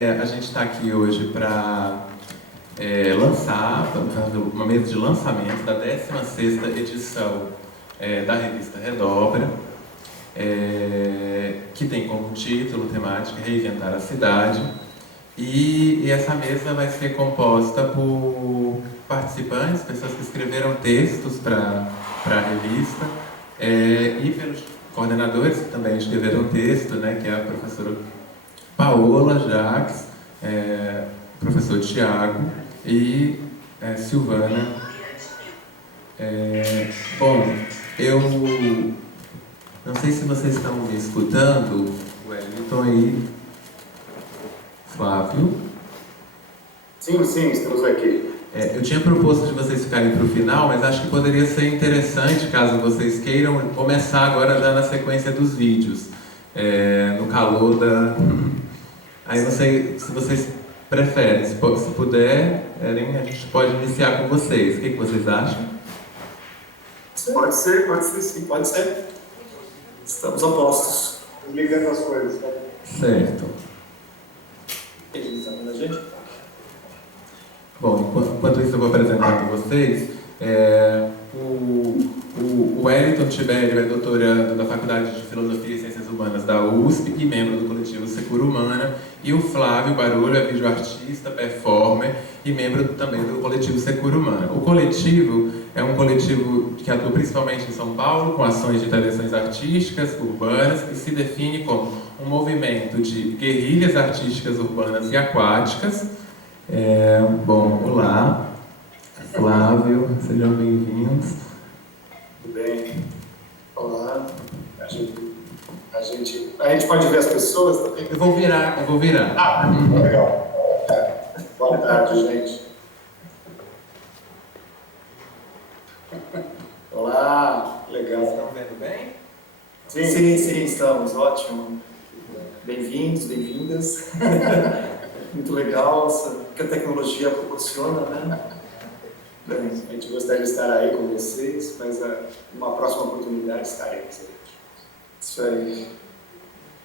A gente está aqui hoje para lançar, fazer uma mesa de lançamento da 16ª edição da revista Redobra, que tem como título temática Reinventar a Cidade. E essa mesa vai ser composta por participantes, pessoas que escreveram textos para a revista, e pelos coordenadores que também escreveram texto, né, que é a professora Paola Jacques, professor Tiago e Silvana. Bom, eu não sei se vocês estão me escutando, Wellington e Flávio. Sim, estamos aqui. Eu tinha proposto de vocês ficarem para o final, mas acho que poderia ser interessante, caso vocês queiram, começar agora já na sequência dos vídeos, no calor da... Aí se vocês preferem, se puder, a gente pode iniciar com vocês. O que vocês acham? Pode ser sim, pode ser. Estamos a postos. Ligando as coisas. Tá? Certo. Ele está vendo a gente? Bom, enquanto isso eu vou apresentando vocês. O Wellington Tibério é doutorando da Faculdade de Filosofia e Ciências Humanas da USP e membro do coletivo Secura Humana. E o Flávio Barulho é videoartista, performer e membro também do coletivo Secura Humana. O coletivo é um coletivo que atua principalmente em São Paulo, com ações de intervenções artísticas urbanas, e se define como um movimento de guerrilhas artísticas urbanas e aquáticas. Bom, olá, Flávio, sejam bem-vindos. Tudo bem. Olá. A gente pode ver as pessoas também? Eu vou virar. Legal. Boa tarde, gente. Olá, legal. Estão vendo bem? Sim, estamos. Ótimo. Bem-vindos, bem-vindas. Muito legal que a tecnologia proporciona, né? Bem, a gente gostaria de estar aí com vocês, mas numa próxima oportunidade estaremos aí. Isso aí.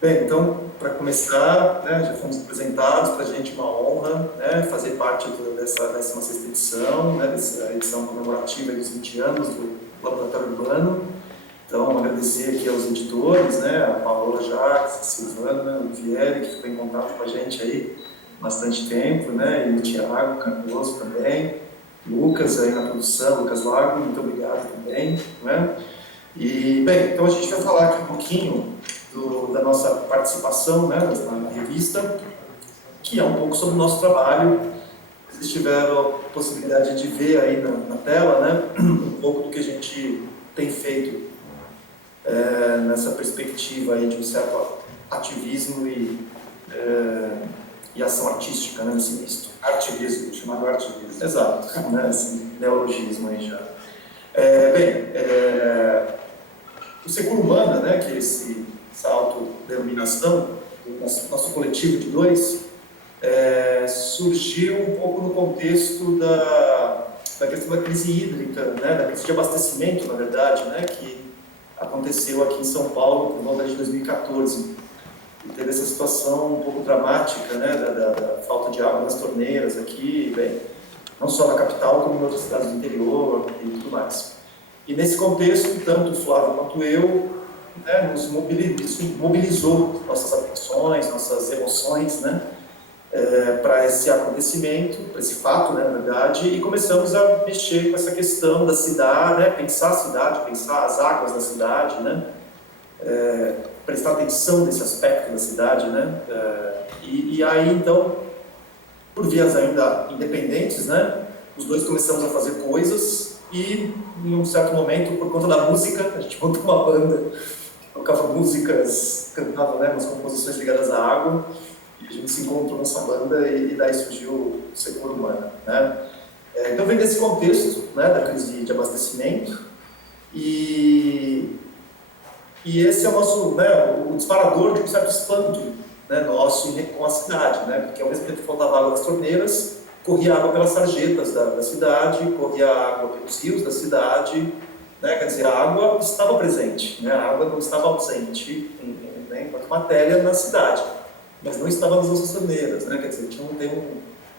Bem, então, para começar, né, já fomos apresentados, para a gente uma honra, né, fazer parte dessa 16ª edição, né, dessa edição comemorativa dos 20 anos do Laboratório Urbano. Então, agradecer aqui aos editores, né, a Paola Jacques, a Silvana, o Vieri, que ficou em contato com a gente aí bastante tempo, né, e o Tiago Cardoso também, Lucas aí na produção, Lucas Lago, muito obrigado também, né. E, bem, então a gente vai falar aqui um pouquinho da nossa participação, né, na revista, que é um pouco sobre o nosso trabalho. Vocês tiveram a possibilidade de ver aí na tela, né, um pouco do que a gente tem feito nessa perspectiva aí de um certo ativismo e ação artística, né, nesse misto. Artivismo, chamado artivismo. Exato, né, esse neologismo aí já. O Secura Humana, né, que é essa autodenominação, do nosso coletivo de dois, surgiu um pouco no contexto da questão da crise hídrica, né, da crise de abastecimento, na verdade, né, que aconteceu aqui em São Paulo por volta de 2014. E teve essa situação um pouco dramática, né, da falta de água nas torneiras aqui, bem, não só na capital, como em outras cidades do interior e tudo mais. E nesse contexto, tanto o Flávio quanto eu, né, nos mobilizou nossas atenções, nossas emoções, né, para esse acontecimento, para esse fato, né, na verdade, e começamos a mexer com essa questão da cidade, né, pensar a cidade, pensar as águas da cidade, né, prestar atenção nesse aspecto da cidade, né, e aí, então, por vias ainda independentes, né, os dois começamos a fazer coisas. E, em um certo momento, por conta da música, a gente montou uma banda, tocava músicas, cantava, né, umas composições ligadas à água, e a gente se encontrou nessa banda e daí surgiu o Secura Humana, né. Então vem desse contexto, né, da crise de abastecimento, e esse é o nosso, né, o disparador de um certo espanto, né, nosso com a cidade, né, porque ao mesmo tempo que faltava água nas torneiras, corria água pelas sarjetas da cidade, corria água pelos rios da cidade, né? Quer dizer, a água estava presente, né? A água não estava ausente, né, enquanto matéria na cidade. mas não estava nas nossas torneiras, né? Quer dizer,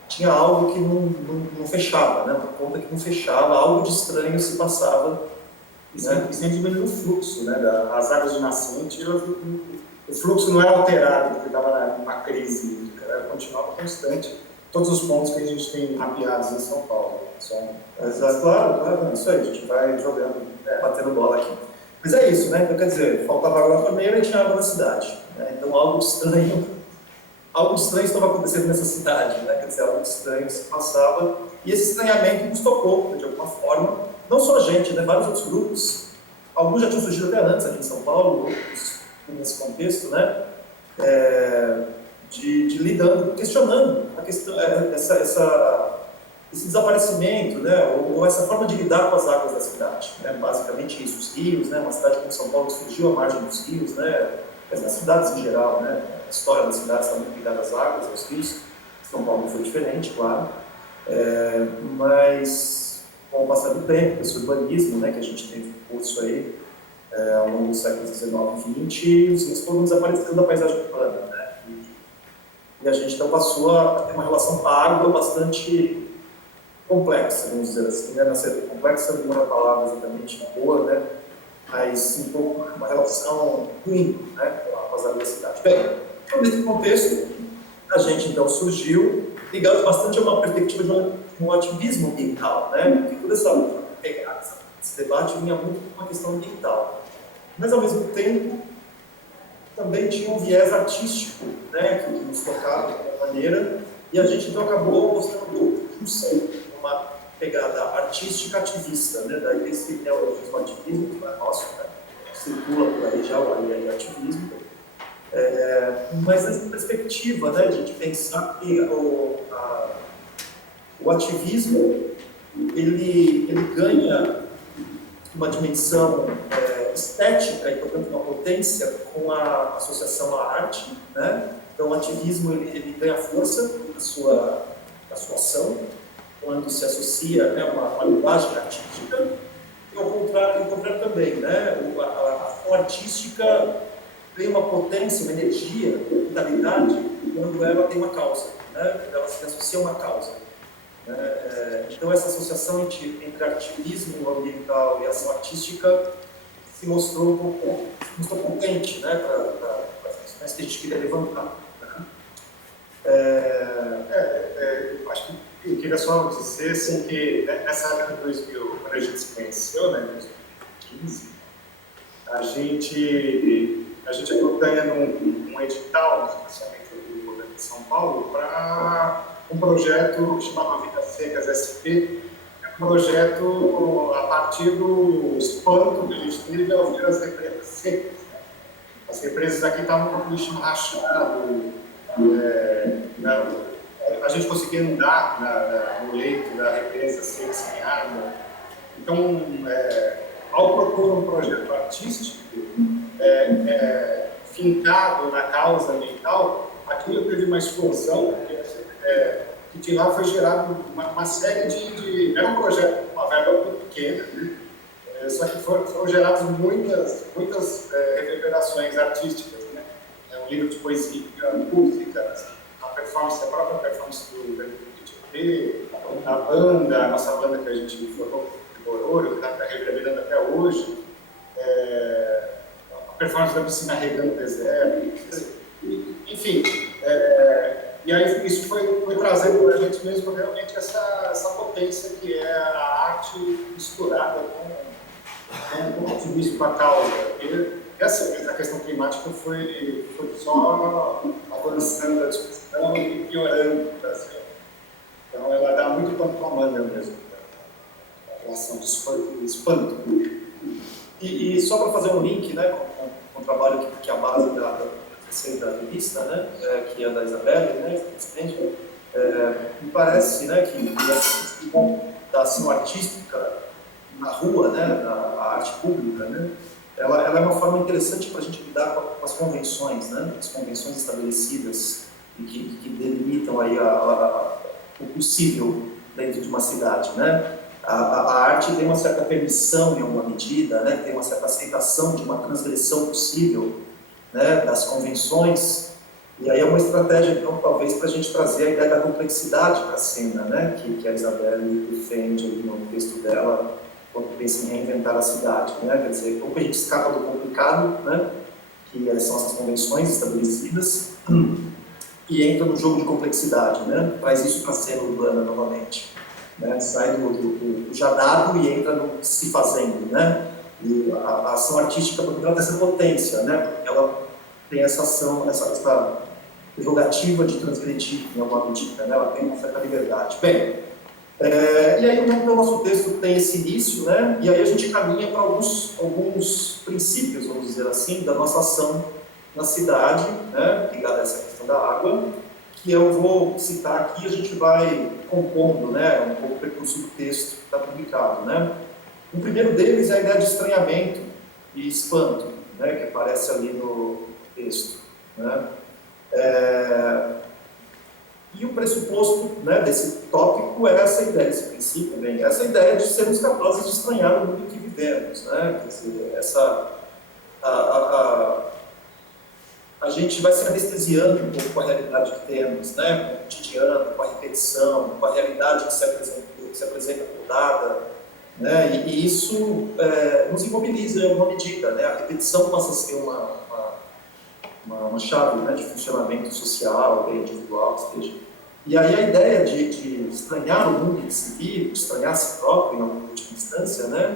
tinha algo que não fechava, né? Uma conta que não fechava, algo de estranho se passava. E sem diminuir o fluxo, né? As águas de nascente, o fluxo não era alterado porque estava numa crise hídrica, continuava constante. Todos os pontos que a gente tem mapeados em São Paulo. Claro, isso aí, a gente vai jogando, batendo bola aqui. Mas é isso, né? Então, quer dizer, faltava água na torneira e tinha água na cidade. Né? Então, algo estranho estava acontecendo nessa cidade, né? Quer dizer, algo estranho se passava. E esse estranhamento nos tocou, de alguma forma. Não só a gente, né? Vários outros grupos. Alguns já tinham surgido até antes aqui em São Paulo, outros nesse contexto, né? De lidando, questionando a questão, esse desaparecimento, né, ou essa forma de lidar com as águas da cidade, né, basicamente isso, os rios, né, uma cidade como São Paulo que surgiu à margem dos rios, né, as cidades em geral, né, a história das cidades está muito ligada às águas, aos rios. São Paulo foi diferente, claro, mas com o passar do tempo, esse urbanismo, né, que a gente teve curso aí ao longo dos séculos XIX e XX, os rios foram desaparecendo da paisagem urbana, né, e a gente então passou a ter uma relação com a água bastante complexa, vamos dizer assim, né? Não ser complexa não é uma palavra exatamente boa, né? Mas um pouco uma relação ruim, né, com as águas da cidade. Bem, então, nesse contexto, a gente então surgiu ligado bastante a uma perspectiva de um ativismo ambiental, né? Porque toda essa pegada, esse debate vinha muito com uma questão ambiental, mas ao mesmo tempo também tinha um viés artístico, né, que nos tocava de alguma maneira, e a gente então acabou mostrando um centro, uma pegada artística ativista, né, daí esse neologismo ativismo, que não é nosso, né, circula por aí já o ativismo, mas nessa perspectiva, né, de pensar que o ativismo ele ganha uma dimensão estética e, portanto, uma potência com a associação à arte, né? Então, o ativismo ele ganha força na sua ação, quando se associa, né, uma linguagem artística, e ao contrário também, né? A ação artística tem uma potência, uma energia, uma vitalidade, quando ela tem uma causa, né? Quando ela se associa a uma causa. Então, essa associação entre ativismo ambiental e ação artística se mostrou potente, né, para as questões que a gente queria levantar. Eu acho que eu queria só dizer assim, que nessa época de 2000, quando a gente se conheceu, né, em 2015, a gente acabou ganhando um edital, especialmente do governo de São Paulo, para um projeto que chamava Vidas Secas SP, um projeto a partir do espanto que a gente teve ao ver as represas secas. Né? As represas aqui estavam com o lixo rachado, a gente conseguia andar no leito da represa seca sem água. Então, ao propor um projeto artístico fincado na causa ambiental, aquilo teve uma explosão, que de lá foi gerado uma série de... Era um projeto, uma verba muito pequena, né? Só que foram geradas muitas reverberações artísticas, né? Um livro de poesia, música, a própria performance do DTP, a banda, a nossa banda que a gente formou, o Bororo, que está reverberando até hoje, a performance da piscina regando o deserto, enfim... E aí isso foi trazendo para a gente mesmo realmente essa potência que é a arte misturada com o ativismo, com a causa. E a questão climática foi só avançando a discussão e piorando no Brasil. Então ela dá muito pano para a manga mesmo, a relação de espanto. E só para fazer um link, né, com o trabalho que é a base da revista, né, que é da Isabelle, né, me parece, né, que essa questão da ação artística na rua, né, da arte pública, né, ela é uma forma interessante para a gente lidar com as convenções, né, as convenções estabelecidas e que delimitam aí o possível dentro de uma cidade, né. A arte tem uma certa permissão em alguma medida, né, tem uma certa aceitação de uma transgressão possível, né, das convenções E aí é uma estratégia, então, talvez para a gente trazer a ideia da complexidade para a cena, né? Que a Isabelle defende ali no texto dela, quando pensa em reinventar a cidade, né? Quer dizer, como que a gente escapa do complicado, né? Que são essas convenções estabelecidas, e entra no jogo de complexidade, né? Traz isso para a cena urbana novamente, né? Sai do já dado e entra no se fazendo, né? E a ação artística, porque ela tem essa potência, né? Ela tem essa ação, essa prerrogativa de transgredir em alguma medida, né? Ela tem uma certa liberdade. Bem, e aí então, o nosso texto tem esse início, né? E aí a gente caminha para alguns princípios, vamos dizer assim, da nossa ação na cidade, né? Ligada a essa questão da água, que eu vou citar aqui, a gente vai compondo, né? Um pouco o percurso do texto que está publicado, né? O primeiro deles é a ideia de estranhamento e espanto, né? Que aparece ali no texto, né? E o pressuposto, né, desse tópico é essa ideia, esse princípio, bem, essa ideia de sermos capazes de estranhar o mundo que vivemos, né? Quer dizer, a gente vai se anestesiando um pouco com a realidade que temos, né? Com o cotidiano, com a repetição, com a realidade que se apresenta podada, né? E isso nos imobiliza em alguma medida, né? A repetição passa a ser uma chave, né, de funcionamento social, individual, que seja. E aí a ideia de estranhar o mundo que se vive, de estranhar a si próprio, em alguma última instância, né,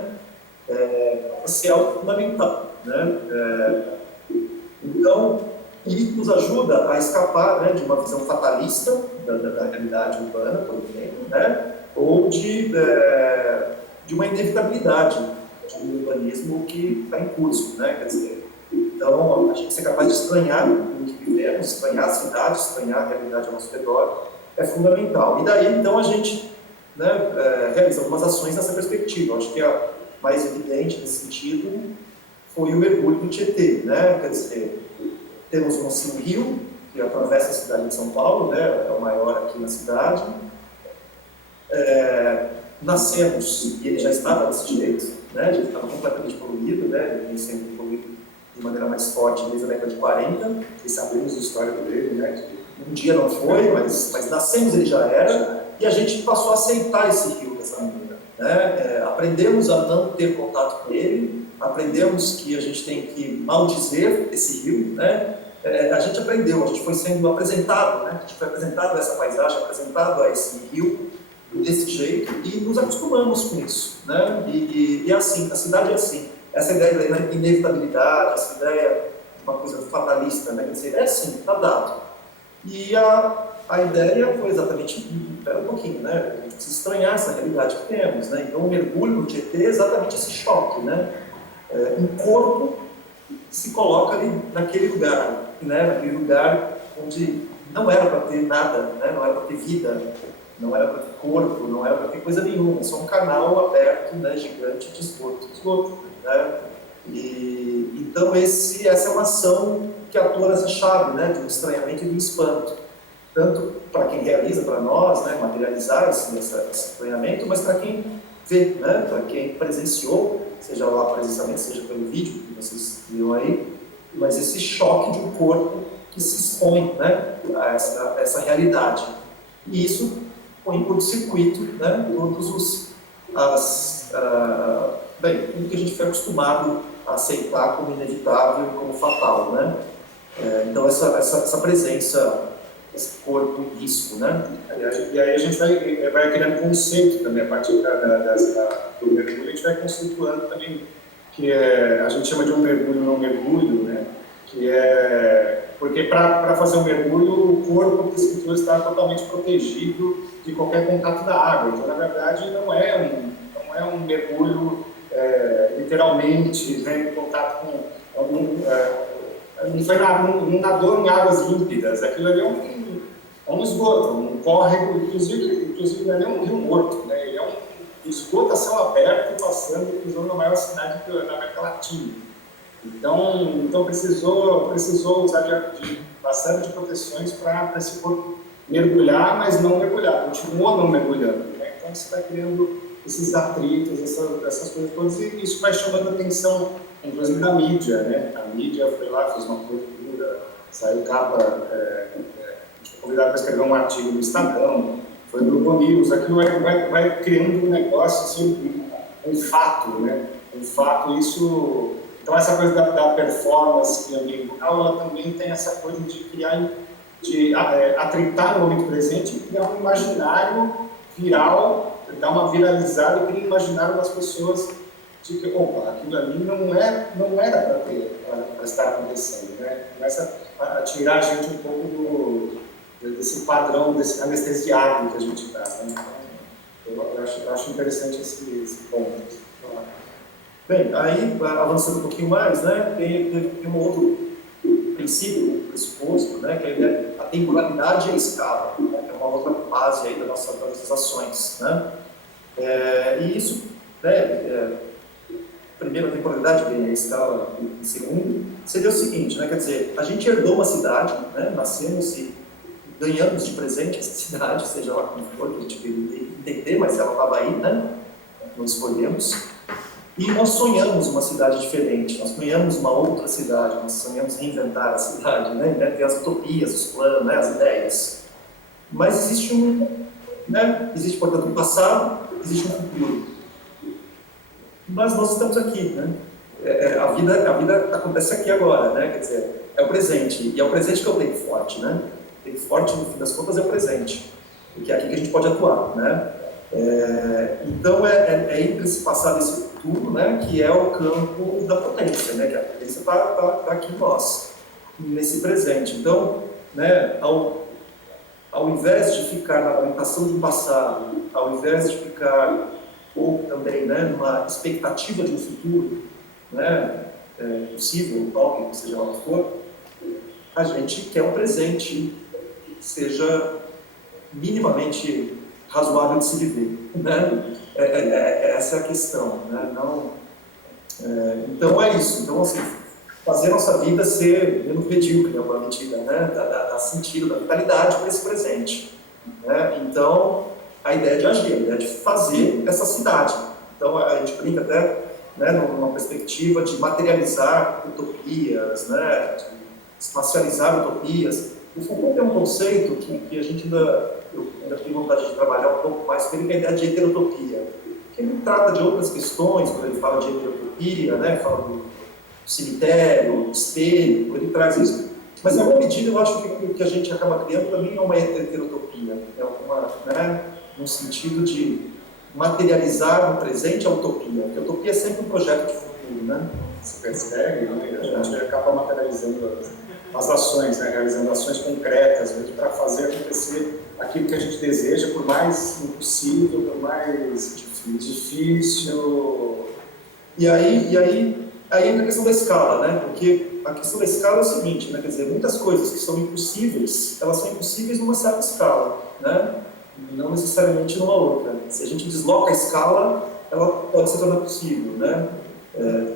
passa a ser algo fundamental, né? Então, isso nos ajuda a escapar, né, de uma visão fatalista da realidade urbana, por exemplo, né, ou de uma inevitabilidade de um urbanismo que está em curso, né? Quer dizer, então, a gente ser capaz de estranhar o que vivemos, estranhar a cidade, estranhar a realidade ao nosso redor, é fundamental. E daí, então, a gente, né, realiza algumas ações nessa perspectiva. Acho que a mais evidente nesse sentido foi o mergulho do Tietê, né? Quer dizer, temos um rio que atravessa a cidade de São Paulo, né? É o maior aqui na cidade. Nascemos, e ele já estava desse jeito, né? Ele estava completamente poluído, né? Ele vem sendo poluído de maneira mais forte desde a década de 40, e sabemos a história dele, né? Que um dia não foi, mas nascemos ele já era, e a gente passou a aceitar esse rio dessa maneira, né? Aprendemos a não ter contato com ele, aprendemos que a gente tem que maldizer esse rio, né? A gente aprendeu, a gente foi sendo apresentado, né? A gente foi apresentado a essa paisagem, apresentado a esse rio desse jeito, e nos acostumamos com isso, né? E assim, a cidade é assim. Essa ideia da inevitabilidade, essa ideia de uma coisa fatalista, né? Quer dizer, é assim, está dado. E a ideia foi exatamente, espera um pouquinho, né? A gente precisa estranhar essa realidade que temos, né? Então, o mergulho no Tietê é exatamente esse choque, né? Um corpo se coloca ali naquele lugar, né? Naquele lugar onde não era para ter nada, né? Não era para ter vida, não era para ter corpo, não era para ter coisa nenhuma, só um canal aberto, né? Gigante de esgoto, né? E então essa é uma ação que atua nessa chave, né? De um estranhamento e de um espanto, tanto para quem realiza, para nós, né? Materializar esse estranhamento, mas para quem vê, né? Para quem presenciou, seja lá presencialmente, seja pelo vídeo que vocês viram aí, mas esse choque de um corpo que se expõe, né? A essa realidade. E isso põe em curto-circuito, né? Todos tudo que a gente foi acostumado a aceitar como inevitável e como fatal, né? Então, essa presença, esse corpo em risco, né? E aí a gente vai criando conceito também, a partir do mergulho, a gente vai conceituando também, que a gente chama de um mergulho não mergulho, né? Que porque para fazer um mergulho, o corpo do escritor está totalmente protegido de qualquer contato da água. Então, na verdade, não é um mergulho literalmente, né, em contato com não nadou em águas límpidas. Aquilo ali é um esgoto, um córrego, inclusive não é nem um rio morto, né? Ele é um esgoto a céu aberto passando, cruzando a maior cidade da América Latina. Então precisou usar de bastante proteções para esse corpo mergulhar, mas não mergulhar, continuou não mergulhando, né? Então você vai criando esses atritos, essas coisas todas, e isso vai chamando a atenção, inclusive da mídia, né? A mídia foi lá, fez uma cobertura saiu capa, fui convidado para escrever um artigo no Estadão, foi no Globo News, aquilo vai criando um negócio, assim, um fato, né? Um fato, isso... Então, essa coisa da performance ambiental, ela também tem essa coisa de criar, de atritar no momento presente e criar um imaginário viral, dar uma viralizada e criar um imaginário das pessoas de que, opa, aquilo ali não era para estar acontecendo, né? Começa a tirar a gente um pouco desse padrão, desse anestesiado que a gente está. Né? Então, eu acho interessante esse ponto. Bem, aí, avançando um pouquinho mais, né, tem um outro princípio, pressuposto, né, que é a temporalidade e a escala, né, que é uma outra base aí das nossas ações. Né? E isso, né, primeiro a temporalidade, bem, a escala em segundo, seria o seguinte, né, quer dizer, a gente herdou uma cidade, né, nascemos e ganhamos de presente essa cidade, seja lá como for, que a gente queria entender, mas ela estava aí, né, não escolhemos. E nós sonhamos uma cidade diferente, nós sonhamos uma outra cidade, nós sonhamos reinventar a cidade, né, ter as utopias, os planos, né, as ideias. Mas existe, portanto, um passado, existe um futuro. Mas nós estamos aqui, né? A vida acontece aqui agora, né? Quer dizer, é o presente, e é o presente que eu tenho forte, né? Tenho forte, no fim das contas, é o presente, porque é aqui que a gente pode atuar, né? Então, entre esse passado e esse futuro, né, que é o campo da potência, né, que a potência está aqui em nós, nesse presente. Então, né, ao invés de ficar na lamentação do passado, ao invés de ficar, ou também, né, numa expectativa de um futuro, né, possível, utópico, seja lá o que for, a gente quer um presente que seja minimamente razoável de se viver, né? Essa é a questão, né? Então é isso. Então, assim, fazer a nossa vida ser menos medíocre, em alguma medida, né? Dar sentido, dar vitalidade para esse presente, né? Então, a ideia é de agir, a ideia é de fazer essa cidade. Então, a gente brinca até, né, numa perspectiva de materializar utopias, né? De espacializar utopias. O Foucault tem um conceito que a gente eu ainda tenho vontade de trabalhar um pouco mais com ele, que é a ideia de heterotopia. Que ele trata de outras questões, quando ele fala de heterotopia, né, fala do cemitério, do espelho, ele traz isso. Mas, em alguma medida, eu acho que o que a gente acaba criando também é uma heterotopia, né, no sentido de materializar no presente a utopia, porque a utopia é sempre um projeto de futuro, né? Se persegue, né? A gente acaba materializando as ações, né? Realizando ações concretas para fazer acontecer aquilo que a gente deseja, por mais impossível, por mais difícil. E aí entra a questão da escala, né? Porque a questão da escala é o seguinte, né? Quer dizer, muitas coisas que são impossíveis, elas são impossíveis numa certa escala, né? Não necessariamente numa outra. Se a gente desloca a escala, ela pode se tornar possível, né?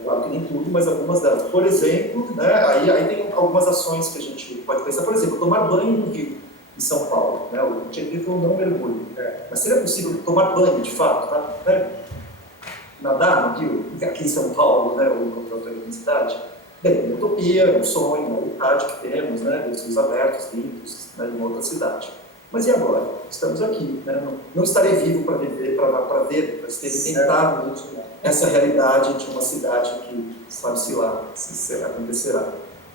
Claro que nem tudo, mas algumas delas. Por exemplo, né? Aí tem algumas ações que a gente pode pensar. Por exemplo, tomar banho no rio, em São Paulo, né? O Tietê falou não mergulho. Mas seria possível tomar banho, de fato, tá? Né? Nadar no rio, aqui em São Paulo, né? Ou em qualquer outra cidade? Bem, uma utopia, um sonho, uma vontade que temos, né? Dos rios abertos, limpos, né? De uma outra cidade. Mas e agora? Estamos aqui, né? Não estarei vivo para viver, para ver, para experimentar essa realidade de uma cidade que, sabe-se lá, se acontecerá.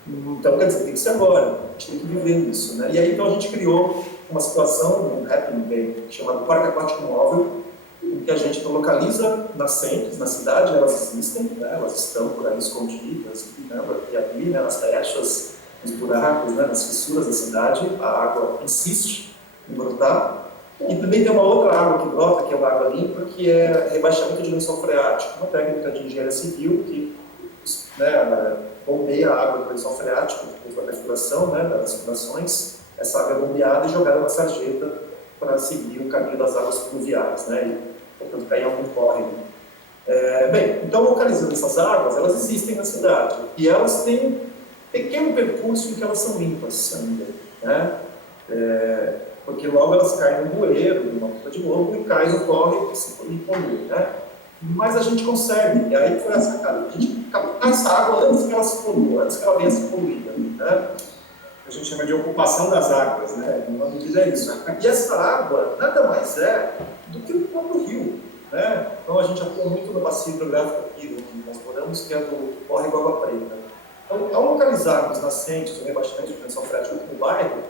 Então, quer dizer, tem que ser agora, a gente tem que viver isso, né? E aí, então, a gente criou uma situação, um happening bem, chamado Parque Aquático Móvel, em que a gente localiza nascentes na cidade, elas existem, né? Elas estão por aí escondidas, né? E ali, né? Nas brechas, nos buracos, né? Nas fissuras da cidade, a água insiste em brotar. E também tem uma outra água que brota, que é uma água limpa, que é rebaixamento de lençol freático, uma técnica de engenharia civil que, né, bombeia a água do lençol freático, depois da perfuração, né, das furações, essa água é bombeada e jogada na sarjeta para seguir o caminho das águas pluviais, né, e, portanto, cair em algum córrego. Bem, então, localizando essas águas, elas existem na cidade, e elas têm um pequeno percurso em que elas são limpas ainda, né, porque logo elas caem no bueiro, numa ponta de lobo, e caem no córrego e se polui, né? Mas a gente consegue, e aí foi a sacada, a gente captar essa água antes que ela se polua, antes que ela venha se poluída, né? a gente chama de ocupação das águas, né? Uma medida é isso. E essa água nada mais é do que o próprio rio, né? Então a gente atua muito na bacia hidrográfica aqui, onde nós moramos, que é do córrego Água Preta. Então, ao localizarmos nascentes ou rebaixamentos de tensão freática no bairro,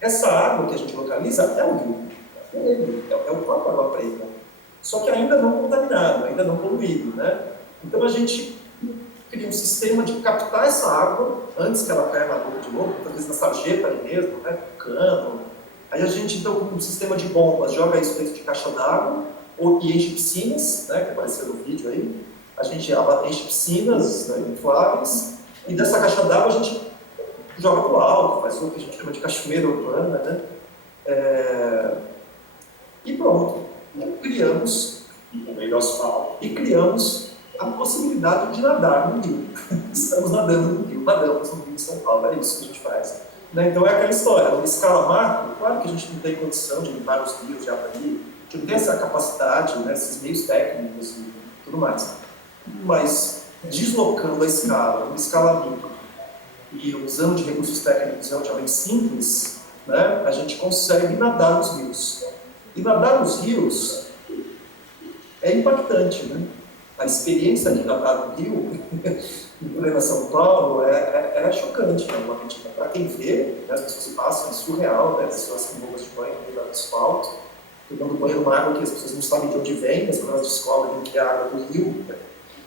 essa água que a gente localiza é o rio, é o próprio Água Preta. Só que ainda não contaminado, ainda não poluído, né? Então a gente cria um sistema de captar essa água antes que ela caia na boca de novo, muitas vezes na sarjeta ali mesmo, né? Cano. Aí a gente, então, com um sistema de bombas, joga isso dentro de caixa d'água e enche piscinas, né? Que apareceu no vídeo aí. A gente enche piscinas, né, infláveis, e dessa caixa d'água a gente joga para o alto, faz o que a gente chama de cachoeira urbana, né? E pronto. Criamos no meio do asfalto. E criamos a possibilidade de nadar no rio. Estamos nadando no rio, nadamos no rio de São Paulo, é isso que a gente faz. Né? Então é aquela história, numa escala macro, claro que a gente não tem condição de limpar os rios de Javari, a gente não tem essa capacidade, né, esses meios técnicos e tudo mais. Mas deslocando a escala, uma escala micro, e usando de recursos técnicos relativamente simples, né, a gente consegue nadar nos rios. E nadar nos rios é impactante, né? A experiência de nadar no rio, em plena São Paulo, é chocante, né? Para quem vê, né, as pessoas passam, é surreal, né? Pessoas com roupas de banho no meio do asfalto, tomando banho numa água que as pessoas não sabem de onde vem, mas quando elas descobrem que é a água do rio,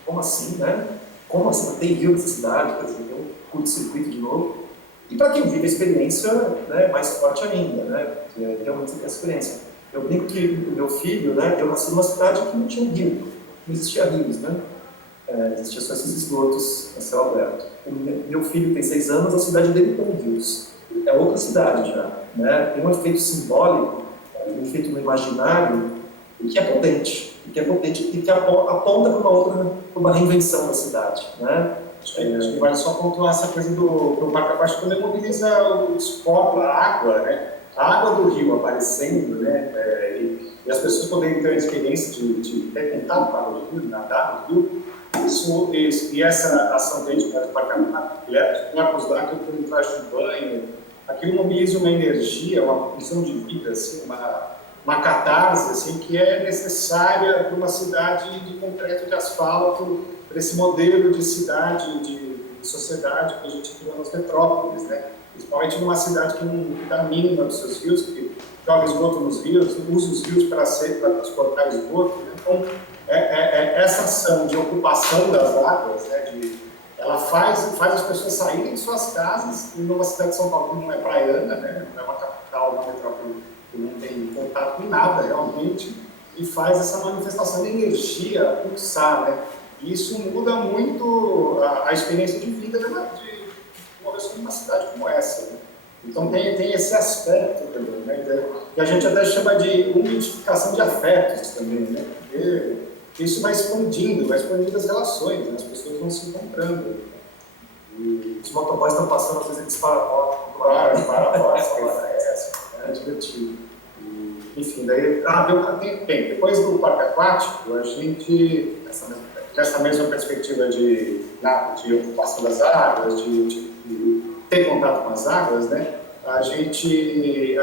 como assim, né? Como assim? Não tem rio nessa cidade, quer dizer, tem um curto-circuito de novo. E para quem vive a experiência, né, mais forte ainda, né? Que realmente tem essa experiência. Eu brinco que o meu filho, né, eu nasci numa cidade que não tinha um rio, não existia rios, né? Existia só esses esgotos a céu aberto. O meu filho tem 6 anos, a cidade dele tem rios. É outra cidade já, né? Tem um efeito simbólico, um efeito no imaginário, que é potente, e que aponta para uma reinvenção da cidade, né? Acho que vale só pontuar essa coisa do parque aquático, quando ele mobiliza os corpos, a água, né? A água do rio aparecendo, né? E as pessoas poderem ter a experiência de ter contato com a água do rio, nadar no rio, isso, e essa ação que a gente faz no parque aquático, os corpos lá, que eu traje de banho, aquilo mobiliza uma energia, uma visão de vida, assim, uma catarse assim, que é necessária para uma cidade de concreto de asfalto, para esse modelo de cidade, de sociedade que a gente criou nas metrópoles, né? Principalmente numa cidade que não dá mínima dos seus rios, que joga esgoto nos rios, usa os rios para transportar esgoto. Né? Então, essa ação de ocupação das águas, né, ela faz as pessoas saírem de suas casas, em uma cidade de São Paulo que não é praiana, né, não é uma capital, uma metrópole que não tem contato com nada realmente, e faz essa manifestação de energia pulsar, né? E isso muda muito a experiência de vida de uma pessoa numa cidade como essa, né? Então tem esse aspecto também, né? Que a gente até chama de umidificação de afetos também, né? Porque isso vai expandindo as relações, né? As pessoas vão se encontrando. E os motoboys estão passando, às vezes eles param a moto, é divertido. Enfim, daí, depois do parque aquático, a gente, essa mesma perspectiva de ocupação das águas, de ter contato com as águas, né? A gente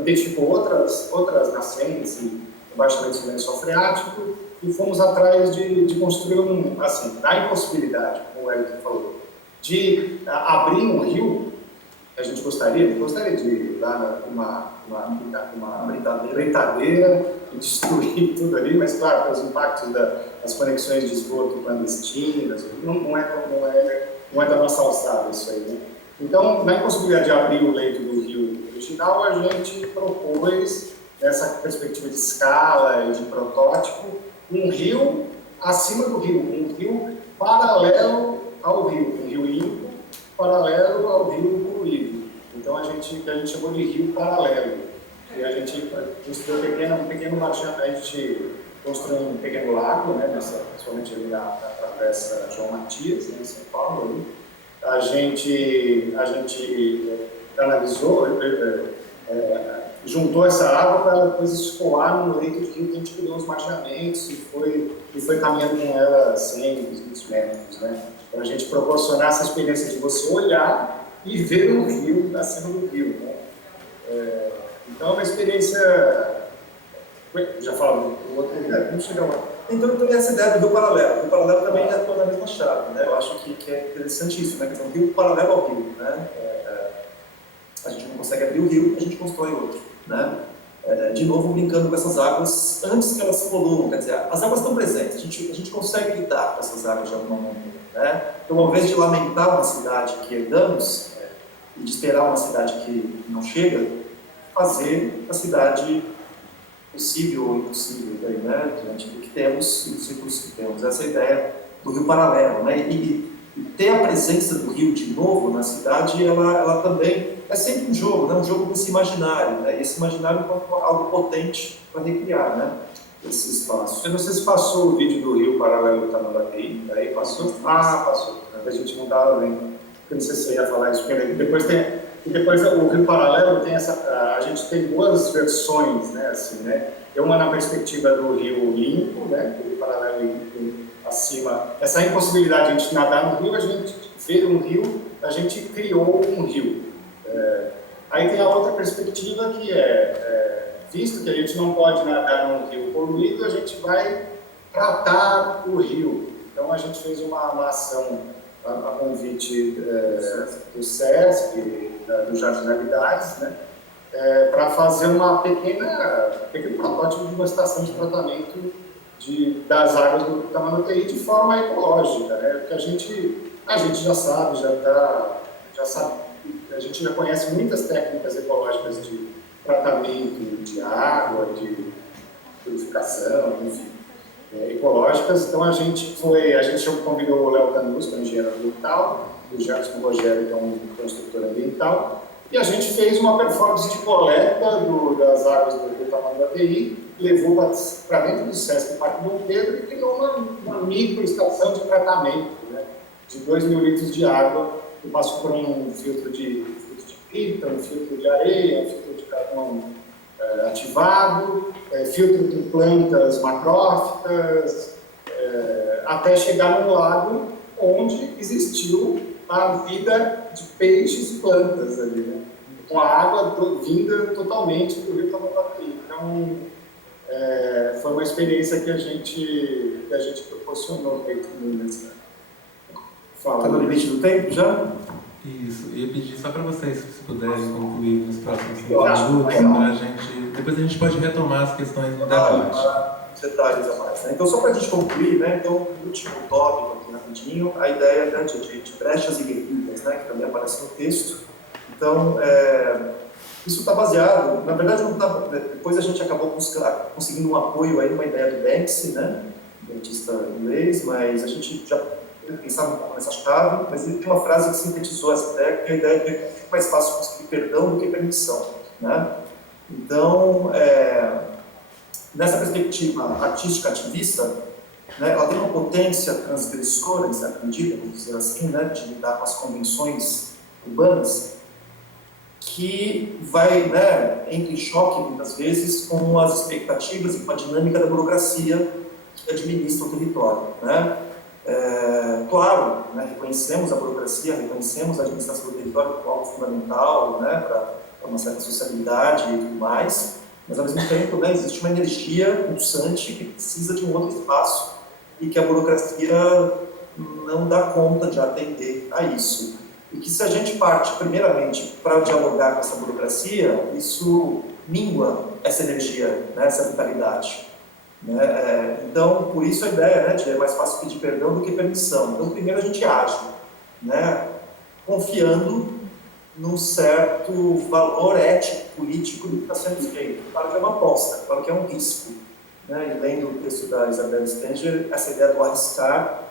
identificou outras nascentes e baixamentos de lençol freático e fomos atrás de construir da impossibilidade, como o Elton falou, de abrir um rio. A gente gostaria de ir lá uma britadeira e destruir tudo ali, mas claro, pelos impactos das conexões de esgoto clandestinas, não é da nossa alçada isso aí, né? Então, na impossibilidade de abrir o leito do rio original, a gente propôs, nessa perspectiva de escala e de protótipo, um rio acima do rio, um rio paralelo ao rio, um rio limpo, paralelo ao rio poluído. Então, a gente chamou de rio paralelo. E a gente construiu um pequeno marginal, a gente construiu um pequeno lago, né, principalmente ali na Travessa João Matias, né, em São Paulo. Ali. A gente analisou, juntou essa água para depois escoar no leito de rio que a gente criou os marginamentos e foi caminhando com ela 100, 200 metros, né? Para a gente proporcionar essa experiência de você olhar e ver o rio acima do rio, né? Então é uma experiência, já falo do outro lugar, vamos chegar lá. Então essa ideia do rio paralelo. O rio paralelo também atua na mesma chave, né? Eu acho que é interessante isso, né? Quer dizer, um rio paralelo ao rio, né? A gente não consegue abrir o rio, a gente constrói outro, né? De novo, brincando com essas águas antes que elas poluam, quer dizer, as águas estão presentes, a gente consegue lidar com essas águas de alguma maneira, né? Então, ao invés de lamentar uma cidade que herdamos e de esperar uma cidade que não chega, fazer a cidade possível ou impossível, né? Diante do que temos e dos recursos que temos. Essa é a ideia do rio paralelo, né? E ter a presença do rio de novo na cidade, ela também é sempre um jogo, né? Um jogo com esse imaginário, né? E esse imaginário como algo potente para recriar, né? Esse espaço. Eu não sei se passou o vídeo do rio paralelo que está no API, aí passou? Ah, passou. A gente não estava vendo. Eu não sei se você ia falar isso, porque depois o rio paralelo tem a gente tem duas versões, né? Assim, né? Tem uma na perspectiva do rio limpo, né? Do rio paralelo limpo acima. Essa impossibilidade de a gente nadar no rio, a gente ver um rio, a gente criou um rio. Aí tem a outra perspectiva que visto que a gente não pode nadar num rio poluído, a gente vai tratar o rio. Então a gente fez uma ação a convite do SESC, do Jardim Realidades, né, para fazer um pequeno protótipo de uma estação de tratamento das águas do Tamanduateí de forma ecológica, né, porque a gente já sabe, a gente já conhece muitas técnicas ecológicas de tratamento de água, de purificação, enfim, ecológicas. Então a gente convidou o Léo Canus, que é um engenheiro ambiental, o Gerson Rogério, que é um construtor ambiental, e a gente fez uma performance de coleta das águas do Tamanduateí, levou para dentro do SESC Parque Dom Pedro e criou uma microestação de tratamento, né, de 2.000 litros de água, que passou por um filtro de fibra, um filtro de areia, um filtro de carvão ativado, filtro de plantas macrófitas, até chegar num lago onde existiu a vida de peixes e plantas ali, né? Com a água vinda totalmente do rio Tamanduateí. Então, foi uma experiência que a gente proporcionou dentro do Minas. Está no limite do tempo já? Isso, e eu pedi só para vocês, se puderem concluir nos próximos 5 minutos, depois a gente pode retomar as questões do debate. Detalhes a mais, né? Então, só para a gente concluir, né? Então, o último tópico aqui rapidinho, a ideia, né, de brechas e guerrilhas, né, que também aparece no texto. Então, isso está baseado, na verdade, não tá, depois a gente acabou conseguindo um apoio aí numa ideia do Banksy, né, dentista inglês, mas a gente já pensava um pouco nessa chave, mas ele tem uma frase que sintetizou essa ideia, que é a ideia de que é mais fácil conseguir perdão do que permissão, né? Então, nessa perspectiva artística ativista, né, ela tem uma potência transgressora, em certa medida, vamos dizer assim, né, de lidar com as convenções urbanas, que vai, né, entra em choque, muitas vezes, com as expectativas e com a dinâmica da burocracia que administra o território, né? Claro, né, reconhecemos a burocracia, reconhecemos a administração do território como algo fundamental, né, para uma certa sociabilidade e tudo mais, mas ao mesmo tempo, né, existe uma energia pulsante que precisa de um outro espaço e que a burocracia não dá conta de atender a isso. E que se a gente parte primeiramente para dialogar com essa burocracia, isso mingua essa energia, né, essa vitalidade. Então, por isso a ideia, né, de é mais fácil pedir perdão do que permissão. Então, primeiro a gente age, né, confiando num certo valor ético, político do que está sendo feito. Claro que é uma aposta, claro que é um risco, né? E lendo o texto da Isabel Stenger, essa ideia do arriscar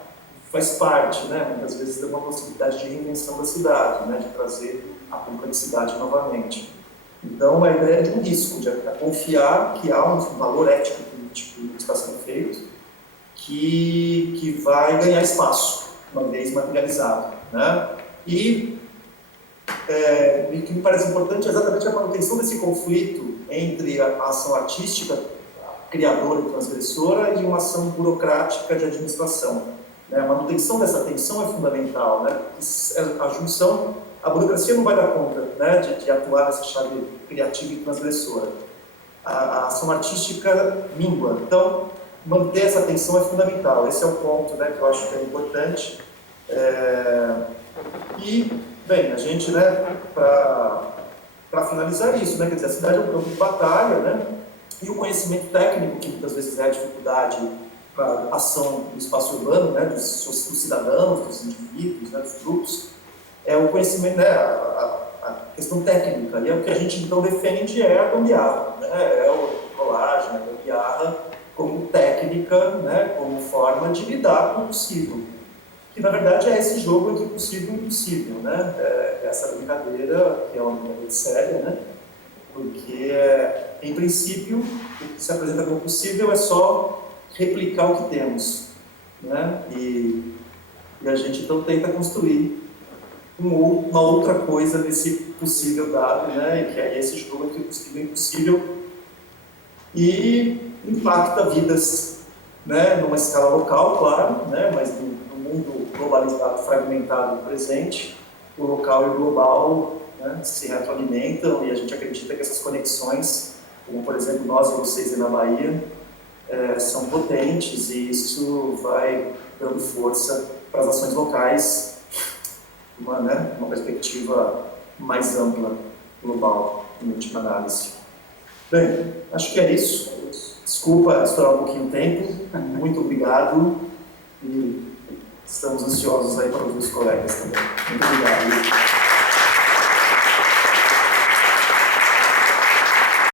faz parte, né, muitas vezes, de uma possibilidade de reinvenção da cidade, né, de trazer a complexidade novamente. Então, a ideia é de um risco, de confiar que há um valor ético político que está sendo feito, que vai ganhar espaço, uma vez materializado, né? E o que me parece importante é exatamente a manutenção desse conflito entre a ação artística, criadora e transgressora, e uma ação burocrática de administração. A manutenção dessa tensão é fundamental, né? A junção a burocracia não vai dar conta, né, de atuar nessa chave criativa e transgressora. A ação artística mingua. Então, manter essa atenção é fundamental. Esse é o ponto, né, que eu acho que é importante. E, bem, a gente, né, para finalizar isso, né, quer dizer, a cidade é um campo de batalha, né, e o conhecimento técnico, que muitas vezes é a dificuldade para a ação do espaço urbano, né, dos cidadãos, dos indivíduos, né, dos grupos, é o conhecimento, né, a questão técnica, e é o que a gente então defende é a gambiarra, né, é a colagem, a gambiarra como técnica, né, como forma de lidar com o possível, que na verdade é esse jogo entre possível e impossível, né, essa brincadeira que é uma brincadeira séria, né, porque em princípio o que se apresenta como possível é só replicar o que temos, né, e a gente então tenta construir uma outra coisa nesse possível dado, né, que é esse jogo entre o possível e impossível, e impacta vidas, né, numa escala local, claro, né, mas no mundo globalizado, fragmentado do presente, o local e o global, né, se retroalimentam, e a gente acredita que essas conexões, como por exemplo nós e vocês aí na Bahia, são potentes, e isso vai dando força para as ações locais, uma perspectiva mais ampla, global, em última análise. Bem, acho que é isso. Desculpa estourar um pouquinho o tempo. Muito obrigado. E estamos ansiosos aí para ouvir os colegas também. Muito obrigado.